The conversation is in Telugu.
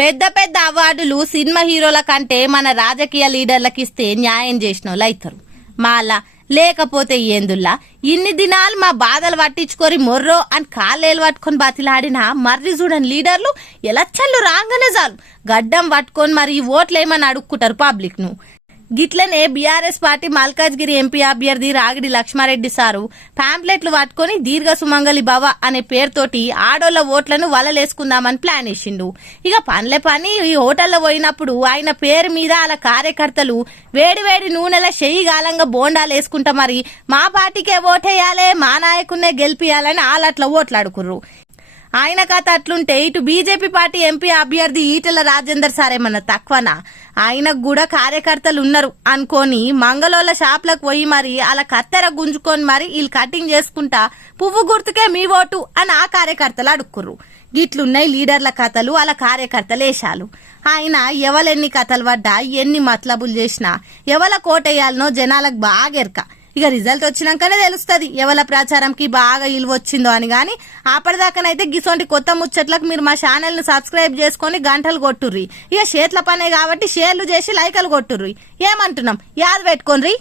పెద్ద పెద్ద అవార్డులు సినిమా హీరోల కంటే మన రాజకీయ లీడర్లకు ఇస్తే న్యాయం చేసిన వాళ్ళు అవుతారు మాలా లేకపోతే ఏందుల్లా ఇన్ని దినాలు మా బాధలు పట్టించుకొని మొర్రో అని కాళ్ళేలు పట్టుకొని బతిలాడిన మర్రి చూడని లీడర్లు ఎలక్షన్లు రాగానే చాలు. గడ్డం పట్టుకొని మరి ఓట్లు ఓట్లేమని అడుక్కుంటారు పబ్లిక్ను గిట్లనే బీఆర్ఎస్ పార్టీ మల్కాజ్గిరి ఎంపీ అభ్యర్థి రాగిడి లక్ష్మారెడ్డి సారు ప్యాంప్లెట్లు పట్టుకొని దీర్ఘ సుమంగలి భవ అనే పేరుతోటి ఆడోళ్ళ ఓట్లను వలలేసుకుందామని ప్లాన్ వేసిండు. ఇక పనిలే పని ఈ హోటల్లో పోయినప్పుడు ఆయన పేరు మీద అలా కార్యకర్తలు వేడి వేడి నూనెల చెయ్యి గాలంగా బోండాలు వేసుకుంటా మరి మా పార్టీకే ఓటేయాలే మా నాయకున్నే గెలిపియాలని వాళ్ళట్లా ఓట్లాడుకుర్రు. ఆయన కథ అట్లుంటే ఇటు బీజేపీ పార్టీ ఎంపీ అభ్యర్థి ఈటెల రాజేందర్ సార్ ఏమన్నా తక్కువనా ఆయనకు కూడా కార్యకర్తలు ఉన్నారు అనుకొని మంగళోళ్ళ షాప్లకు పోయి మరి అలా కత్తెర గుంజుకొని మరి వీళ్ళు కటింగ్ చేసుకుంటా పువ్వు గుర్తుకే మీ ఓటు అని ఆ కార్యకర్తలు అడుక్కుర్రు. గిట్లున్నాయి లీడర్ల కథలు అలా కార్యకర్తలు వేషాలు ఆయన ఎవలెన్ని కథలు పడ్డా ఎన్ని మతలబులు చేసినా ఎవల కోటేయాలనో జనాలకు బాగా ఎరక. ఇక రిజల్ట్ వచ్చినాకనే తెలుస్తుంది. ఎవల ప్రచారంకి బాగా ఇలువ వచ్చిందో అని కానీ అప్పటిదాకానైతే గిసోంటి కొత్త ముచ్చట్లకు మీరు మా ఛానల్ని సబ్స్క్రైబ్ చేసుకొని గంటలు కొట్టుర్రి. ఇక షేట్ల పనే కాబట్టి షేర్లు చేసి లైకలు కొట్టుర్రి. ఏమంటున్నాం? యాద పెట్టుకోండి